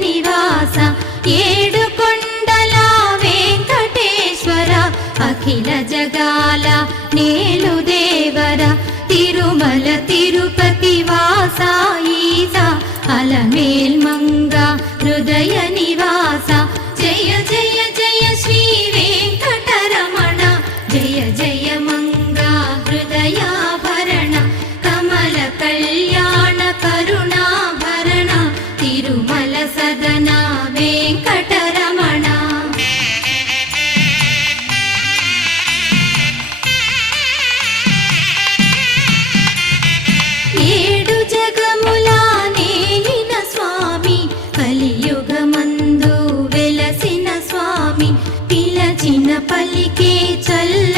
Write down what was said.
నివాస ఏడుకొండల వెంకటేశ్వర అఖిల జగాల నేలు దేవర తిరుమల తిరుపతి వాస ఈస అలమేల్ మంగ హృదయ నివాస జయ జయ జయ శ్రీ వెంకటరమణ జయ జయ మంగ హృదయాభరణ కమల కళ్యాణ కరుణాభరణ తిరుమల సదన వెంకటరమణ. ఏడు జగముల నేలిన స్వామి కలియుగమందు వెలసిన స్వామి పిలచిన పలికే చల్ల